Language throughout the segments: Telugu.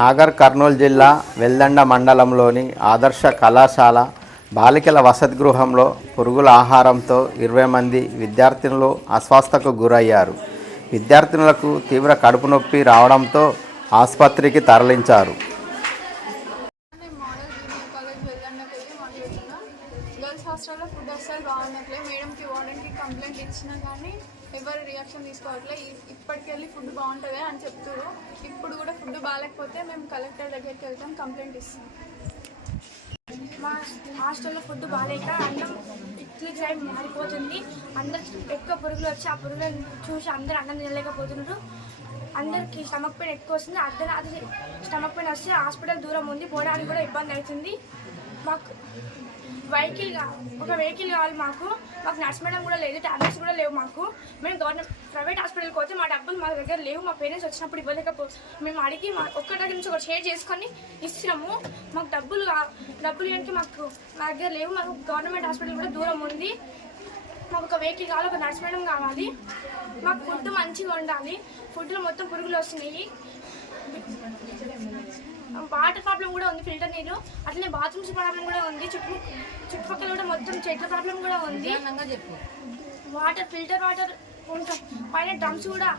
నాగర్ కర్నూలు జిల్లా వెల్దండ మండలంలోని ఆదర్శ కళాశాల బాలికల వసతి గృహంలో పురుగుల ఆహారంతో 20 మంది విద్యార్థినులు అస్వస్థతకు గురయ్యారు. విద్యార్థినులకు తీవ్ర కడుపు నొప్పి రావడంతో ఆసుపత్రికి తరలించారు. గర్ల్స్ హాస్టల్లో ఫుడ్ అస్సలు బాగున్నట్లే. మేడంకి వార్డెన్కి కంప్లైంట్ ఇచ్చినా కానీ ఎవరు రియాక్షన్ తీసుకోవట్లే. ఇప్పటికెళ్ళి ఫుడ్ బాగుంటుంది అని చెప్తారు. ఇప్పుడు కూడా ఫుడ్ బాగాలేకపోతే మేము కలెక్టర్ దగ్గరికి వెళ్తాం, కంప్లైంట్ ఇస్తాం. మా హాస్టల్లో ఫుడ్ బాగాలేక అన్నం ఇడ్లీ గ్రైండ్ మారిపోతుంది. అందరు ఎక్కువ పురుగులు వచ్చి ఆ పురుగులను చూసి అందరూ అన్నం తినలేకపోతున్నారు. అందరికి స్టమక్ పెయిన్ ఎక్కువ వస్తుంది. అర్ధరాత్రి స్టమక్ పెయిన్ వస్తే హాస్పిటల్ దూరం ఉంది, పోవడానికి కూడా ఇబ్బంది అవుతుంది. మాకు ఒక వెహికల్ కావాలి. మాకు నర్స్ మేడం కూడా లేదు, టాబ్లెట్స్ కూడా లేవు. మేము గవర్నమెంట్ ప్రైవేట్ హాస్పిటల్కి పోతే మా డబ్బులు మా దగ్గర లేవు. మా పేరెంట్స్ వచ్చినప్పుడు మేము అడిగి ఒక్క దగ్గర నుంచి ఒకటి షేర్ చేసుకొని ఇస్తున్నాము. మాకు డబ్బులు ఏంటి మా దగ్గర లేవు. మాకు గవర్నమెంట్ హాస్పిటల్ కూడా దూరం ఉంది. మాకు ఒక వెహికల్ కావాలి, ఒక నర్స్ మేడం కావాలి. మాకు ఫుడ్ మంచిగా ఉండాలి. ఫుడ్లో మొత్తం పురుగులు వస్తున్నాయి. వాటర్ ప్రాబ్లం కూడా ఉంది, ఫిల్టర్ నీళ్ళు. అట్లనే బాత్రూమ్స్ ప్రాబ్లం కూడా ఉంది. చుట్టుపక్కల కూడా మొత్తం చెట్ల ప్రాబ్లం కూడా ఉంది. ఫిల్టర్ వాటర్ ఉంటాయి. పైన డ్రమ్స్ కూడా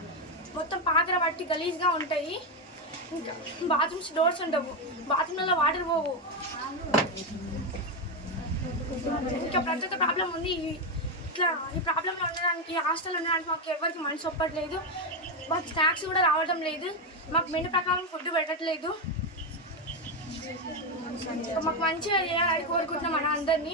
మొత్తం పాకర పట్టి గలీజ్గా ఉంటాయి. ఇంకా బాత్రూమ్స్ డోర్స్ ఉండవు, బాత్రూమ్లలో వాటర్ పోవు. ఇంకా ప్రతి ఒక్క ప్రాబ్లం ఉంది. ఇట్లా ఈ ప్రాబ్లంలో ఉండడానికి, హాస్టల్లో ఉండడానికి మాకు ఎవరికి మనసు ఒప్పట్లేదు. మాకు స్నాక్స్ కూడా రావడం లేదు. మాకు మెను ప్రకారం ఫుడ్ పెట్టట్లేదు. మాకు మంచిగా చేయాలని కోరుకుంటున్నాం మన అందరినీ.